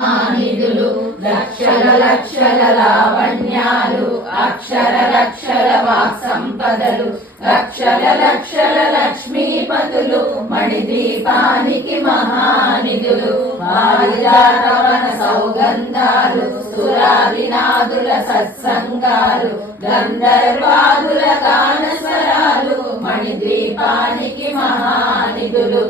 నిధులు లక్షల లక్షల లావణ్యాలు అక్షర లక్షల వాక్ సంపదలు లక్షల లక్షల లక్ష్మీపతులు మణిదీపానికి మహానిధులు పారిజాతవన సౌగంధాలు సురాదినాదుల సత్సంగాలు గంధర్వాదుల గానస్వరాలు మణిద్వీపానికి మహానిధులు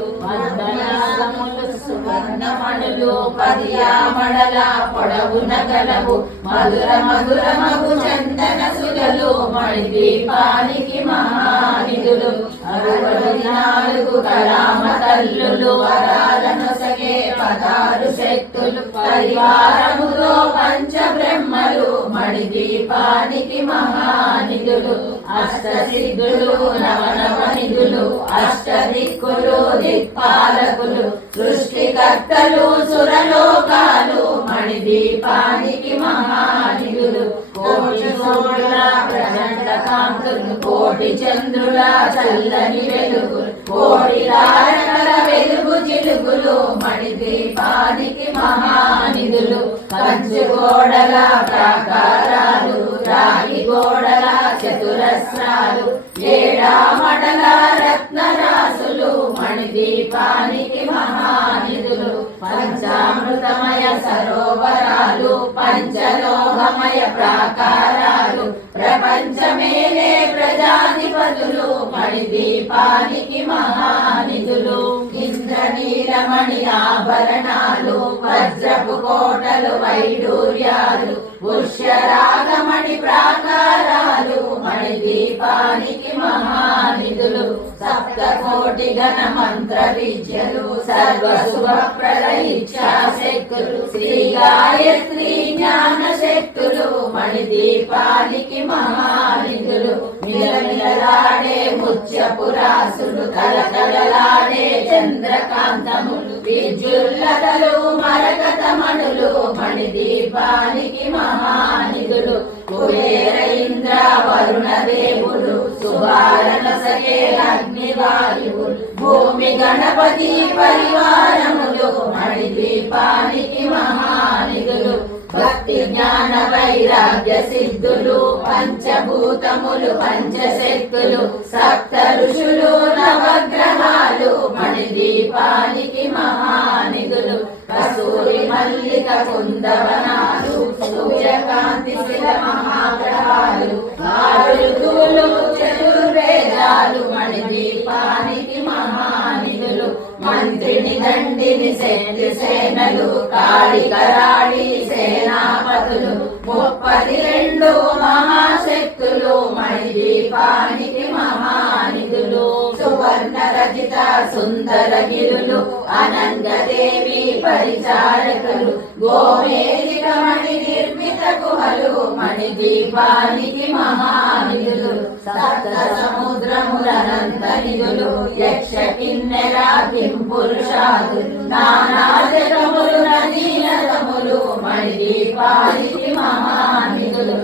సువర్ణమణులు పదియామడల పొడవున గలవు మధుర మధుర మగు చందన సుగలు మణిద్వీపానికి మహానిధులు 64 కళామ తల్లులు వరాలను సగే 16 శక్తులు పరివారముతో పంచబ్రహ్మలు మణిద్వీపానికి మహానిధులు అష్టసిద్ధులు నవనవనిధులు అష్టదిక్కులు దిక్పాలకులు సృష్టికర్తలు సురలోకాలు మణిదీపానికి మహానిధులు కోటి సూర్యుల ప్రచండ కాంతులు కోటి చంద్రుల చల్లని వెలుగులు కోటి తారకల వెలుగు జిలుగులు మణిదీపానికి మహానిధులు కంచు గోడల ప్రాకారాలు రాగి గోడల చతురస్రాలు ఏడామడల రత్నరాసులు మణిదీపానికి మహానిధులు పంచామృతమయ సరోవరాలు పంచలోహమయ ప్రాకారాలు ప్రపంచమేలే ప్రజాధిపతులు మణిదీపానికి మహానిధులు ఇంద్రనీలమణి ఆభరణాలు వజ్రపు కోటలు వైడూర్యాలు పుష్యరాగమణి ప్రాకారాలు మణిదీపానికి మహానిధులు సప్తకోటి గణ మంత్ర విద్యలు సర్వశుభప్రద ఇచ్ఛాశక్తులు శ్రీ గాయత్రి జ్ఞాన శక్తులు మణిదీపానికి మహానిధులు మిలమిలలాడే ముత్యపురాసులు తలతలలాడే చంద్రకాంతములు విద్యుల్లతలు మరకతమణులు మణిదీపానికి మహానిధులు కుబేర ఇంద్ర వరుణ దేవుడు సుభారణ సగే అగ్నివాయువులు భూమి గణపతి పరివారములు మణిదీపానికి మహానిధులు భక్తి జ్ఞాన వైరాగ్య సిద్ధులు పంచభూతములు పంచశక్తులు సప్త ఋషులు నవగ్రహాలు మణిదీపానికి మహానిధులు కస్తూరి మల్లిక కుందవనాలు సూర్యకాంతి శిల మహాగ్రహాలు ఆరు ఋతువులు చతుర్వేదాలు మణిదీపానికి మహానిధులు మంత్రిని దండిని శక్తి సేనలు కాళి కరాళి సేనాపతులు 32 మహాశక్తులు మణిదీపానికి మహానిధులు సువర్ణ రచిత సుందర గిరులు అనంతదేవి పరిచారకులు గోమేలిక మణి నిర్మిత గుహలు మణిదీపానికి మహానిధులు సప్త సముద్రములనంత నిధులు యక్ష కిన్నెర కింపురుషాదులు నానా జగములు నదీనదములు మణిదీపానికి మహానిధులు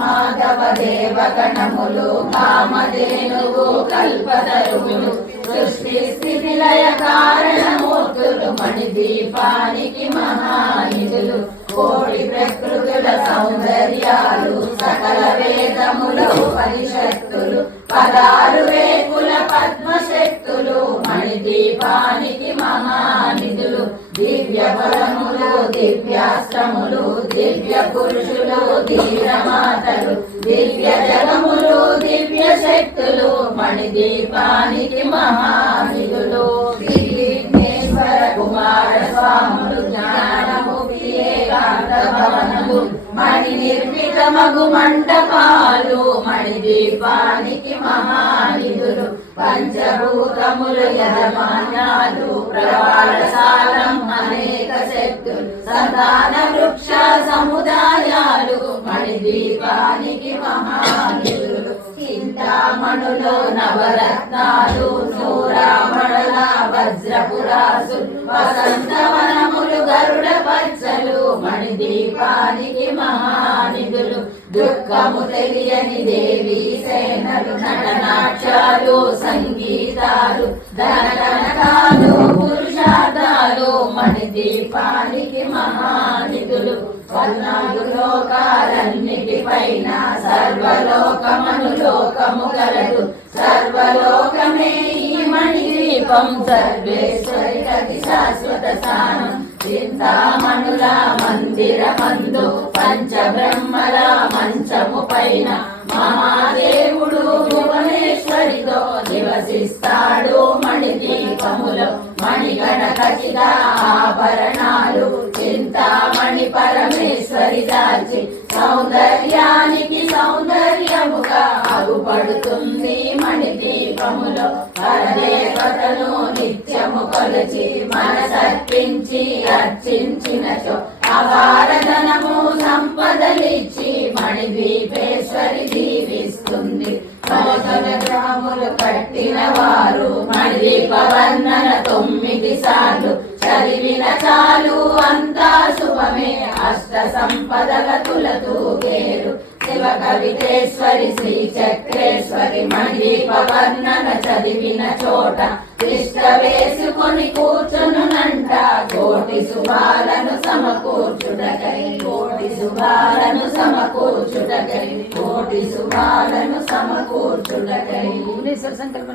మాధవ దేవగణములు కామధేనువు కల్పతరువులు సృష్టి స్థితి లయ కారణమూర్తులు మణిదీపానికి మహానిధులు కోటి ప్రకృతుల సౌందర్యాలు సకల వేదముల ఉపనిషత్తులు 16 వేకుల పద్మశక్తులు మణిదీపానికి మహానిధులు దివ్య బలములు దివ్యాస్త్రములు దివ్య పురుషులు ధీరమాతలు దివ్య జగములు దివ్య శక్తులు మణిదీపానికి మహానిధులు విఘ్నేశ్వర కుమార స్వాములు జ్ఞానముక్తి ఏకాంత భవనము మణి నిర్మిత మగు మండపాలు మణిదీపానికి మహానిధులు పంచభూతములు యజమాన్యాలు ప్రవాళశాలం అనేక శక్తులు సంతాన వృక్ష సముదాయాలు మణిదీపానికి మహానిధులు చింతామణులు నవరత్నాలు నూరామణుల వజ్రపురాసులు వసంతవనములు గరుడ పచ్చలు మణిదీపానికి మహానిధులు దుఃఖము తెలియని దేవీ సేనలు నటనాట్యాలు సంగీతాలు ధనకనకాలు పురుషార్థాలు సుజలాలు మణిదీపానికి మహానిధులు 14 లోకాలన్నిటిపైన సర్వలోకమనులోకము గలదు సర్వలోకమే ఈ మణిదీపం సర్వేశ్వరి గతి శాశ్వత స్థానం చింతామణుల మందిరమందు పంచబ్రహ్మల మంచము పైన మహాదేవుడు భువనేశ్వరితో నివసిస్తాడు మణిదీపములో మణిగణ ఖచ్చిత ఆభరణాలు చింతామణి పరమేశ్వరి దాల్చి సౌందర్యానికి సౌందర్యముగా అగుపడుతుంది మణిదీపములో పరదేవతను నిత్యము కొలిచి మనసర్పించి అర్చించినచో అపారధనము సంపదలిచ్చి మణిదీపేశ్వరి దీవిస్తుంది 11 గ్రాములు కట్టిన వారు మణిదీప వర్ణన 9 సార్లు చదివిన చాలు అంతా శుభమే అష్ట సంపదల తులతూగేరు శివ కవితేశ్వరి శ్రీ చక్రేశ్వరి మణిదీప వర్ణన చదివిన చోట తిష్ట వేసుకొని కూర్చునునంట కోటి శుభాలను సమకూర్చుటకై కోటి శుభాలను సమకూర్చుటకై కోటి శుభాలను సమకూర్చుటకై సంకల్ప